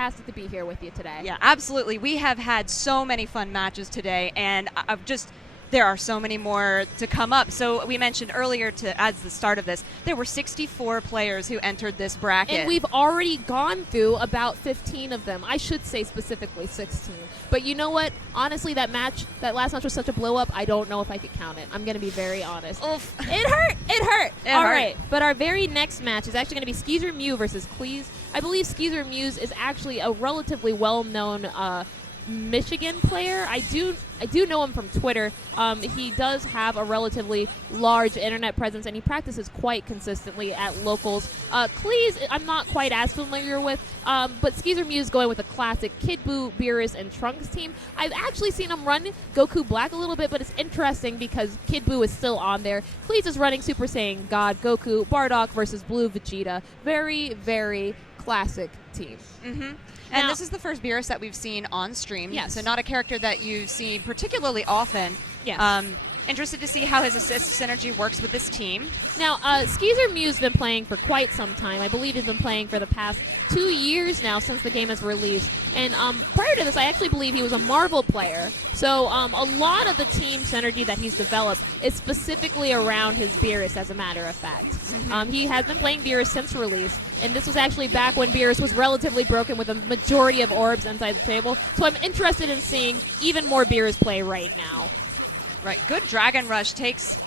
fantastic to be here with you today. Yeah, absolutely. We have had so many fun matches today, and there are so many more to come up. So we mentioned earlier, as the start of this, there were 64 players who entered this bracket. And we've already gone through about 15 of them. I should say specifically 16. But you know what? Honestly, that last match was such a blow up, I don't know if I could count it. I'm going to be very honest. Oof. It hurt. It hurt. All right. But our very next match is actually going to be SkeezerMui versus Clise. I believe SkeezerMui is actually a relatively well-known Michigan player. I do know him from Twitter. He does have a relatively large internet presence, and he practices quite consistently at locals. Clise, I'm not quite as familiar with, but SkeezerMui is going with a classic Kid Buu, Beerus, and Trunks team. I've actually seen him run Goku Black a little bit, but it's interesting because Kid Buu is still on there. Clise is running Super Saiyan God Goku, Bardock versus Blue Vegeta. Very, very classic team. Mm-hmm. And this is the first Beerus that we've seen on stream. Yes. So not a character that you've seen particularly often. Yes. Interested to see how his assist synergy works with this team. Now, SkeezerMui has been playing for quite some time. I believe he's been playing for the past 2 years now since the game has released. And prior to this, I actually believe he was a Marvel player. So a lot of the team synergy that he's developed is specifically around his Beerus, as a matter of fact. Mm-hmm. He has been playing Beerus since release. And this was actually back when Beerus was relatively broken with a majority of orbs inside the table. So I'm interested in seeing even more Beerus play right now. Right. Good Dragon Rush takes...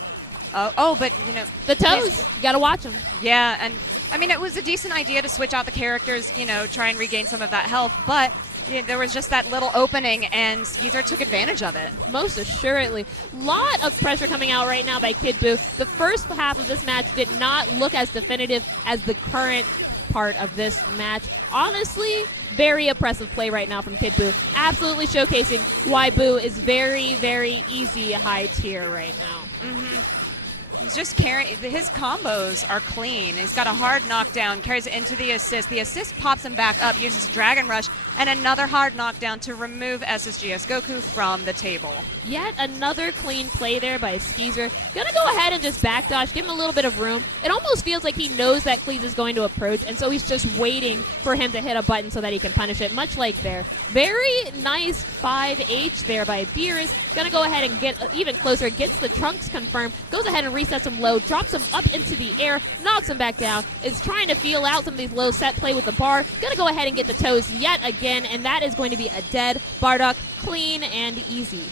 but, you know... The toes. You got to watch them. Yeah, and, I mean, it was a decent idea to switch out the characters, you know, try and regain some of that health, but... Yeah, there was just that little opening, and Skeezer took advantage of it. Most assuredly. Lot of pressure coming out right now by Kid Buu. The first half of this match did not look as definitive as the current part of this match. Honestly, very oppressive play right now from Kid Buu. Absolutely showcasing why Buu is very, very easy high tier right now. Mm-hmm. He's just carrying, his combos are clean. He's got a hard knockdown, carries it into the assist. The assist pops him back up, uses Dragon Rush, and another hard knockdown to remove SSGS Goku from the table. Yet another clean play there by Skeezer. Gonna go ahead and just backdodge, give him a little bit of room. It almost feels like he knows that Clise is going to approach, and so he's just waiting for him to hit a button so that he can punish it, much like there. Very nice 5H there by Beerus. Gonna go ahead and get even closer, gets the Trunks confirmed, goes ahead and resets him low, drops him up into the air, knocks him back down, is trying to feel out some of these low set play with the bar. Gonna go ahead and get the toes yet again, and that is going to be a dead Bardock, clean and easy.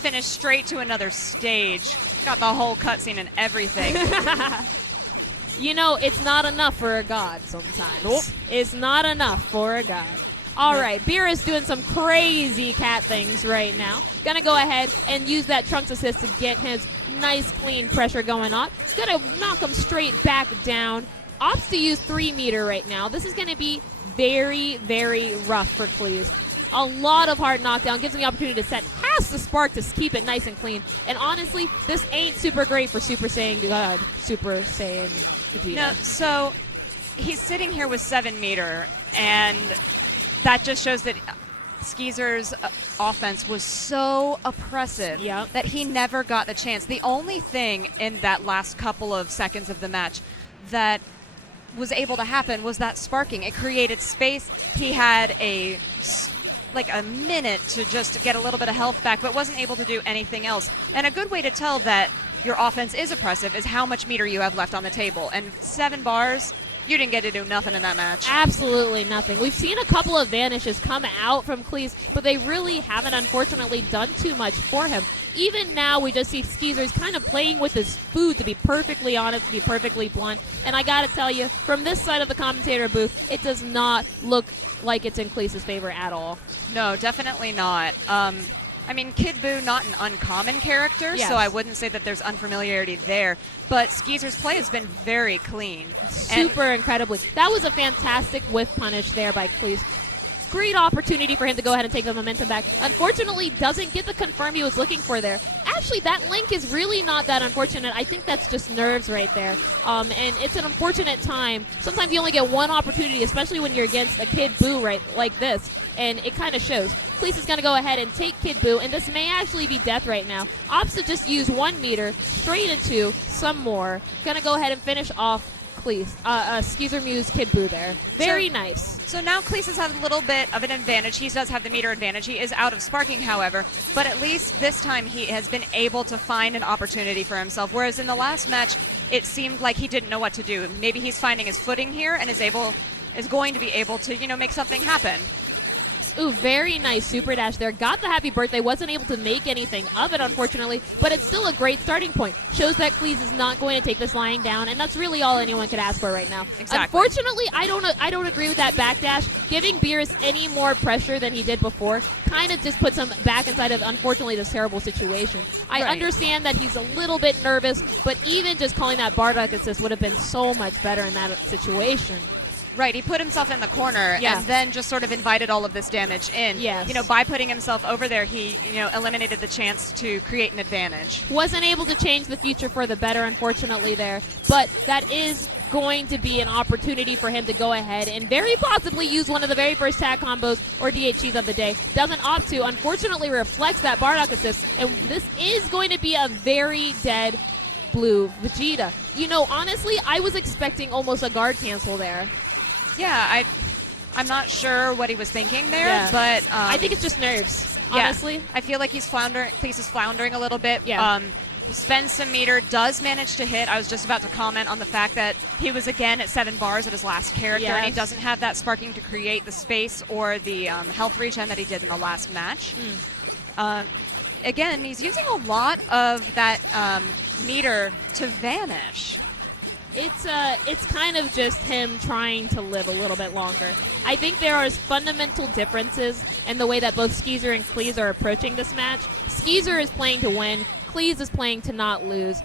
Finish straight to another stage. Got the whole cutscene and everything. You know, it's not enough for a god sometimes. Nope. It's not enough for a god. All right, Beerus doing some crazy cat things right now. Gonna go ahead and use that Trunks assist to get his nice clean pressure going on. Gonna knock him straight back down. Opts to use 3 meter right now. This is gonna be very, very rough for Clise. A lot of hard knockdown, gives him the opportunity to set, has the spark to keep it nice and clean. And honestly, this ain't super great for Super Saiyan God, Super Saiyan Vegeta. No, so he's sitting here with 7 meter, and that just shows that Skeezer's offense was so oppressive that he never got the chance. The only thing in that last couple of seconds of the match that was able to happen was that sparking. It created space. He had a minute to just get a little bit of health back, but wasn't able to do anything else. And a good way to tell that your offense is oppressive is how much meter you have left on the table. And 7 bars, you didn't get to do nothing in that match. Absolutely nothing. We've seen a couple of vanishes come out from Clise, but they really haven't, unfortunately, done too much for him. Even now, we just see Skeezer's kind of playing with his food, to be perfectly honest, to be perfectly blunt. And I gotta tell you, from this side of the commentator booth, it does not look like it's in Clise's favor at all. No, definitely not. I mean, Kid Buu, not an uncommon character, so I wouldn't say that there's unfamiliarity there. But Skeezer's play has been very clean. Super incredibly. That was a fantastic whiff punish there by Clise. Great opportunity for him to go ahead and take the momentum back. Unfortunately, doesn't get the confirm he was looking for there. Actually, that link is really not that unfortunate. I think that's just nerves right there. And it's an unfortunate time. Sometimes you only get one opportunity, especially when you're against a Kid Buu like this. And it kind of shows. Clise is going to go ahead and take Kid Buu, and this may actually be death right now. Opts to just use 1 meter straight into some more. Going to go ahead and finish off Clise. SkeezerMui's Kid Buu there. Very nice. So now Clise has had a little bit of an advantage. He does have the meter advantage. He is out of sparking, however, but at least this time he has been able to find an opportunity for himself, whereas in the last match, it seemed like he didn't know what to do. Maybe he's finding his footing here and is going to be able to, make something happen. Ooh, very nice super dash there. Got the happy birthday. Wasn't able to make anything of it, unfortunately, but it's still a great starting point. Shows that Clise is not going to take this lying down, and that's really all anyone could ask for right now. Exactly. Unfortunately, I don't agree with that backdash. Giving Beerus any more pressure than he did before kind of just puts him back inside of, unfortunately, this terrible situation. I understand that he's a little bit nervous, but even just calling that Bardock assist would have been so much better in that situation. Right, he put himself in the corner and then just sort of invited all of this damage in. Yes. By putting himself over there, he, eliminated the chance to create an advantage. Wasn't able to change the future for the better, unfortunately, there. But that is going to be an opportunity for him to go ahead and very possibly use one of the very first tag combos or DHCs of the day. Doesn't opt to, unfortunately reflects that Bardock assist, and this is going to be a very dead blue Vegeta. Honestly, I was expecting almost a guard cancel there. Yeah, I'm not sure what he was thinking there, but I think it's just nerves, honestly. I feel like he's floundering. Clise is floundering a little bit. Yeah. He spends some meter, does manage to hit. I was just about to comment on the fact that he was again at 7 bars at his last character, and he doesn't have that sparking to create the space or the health regen that he did in the last match. Again, he's using a lot of that meter to vanish. It's kind of just him trying to live a little bit longer. I think there are fundamental differences in the way that both Skeezer and Clise are approaching this match. Skeezer is playing to win. Clise is playing to not lose.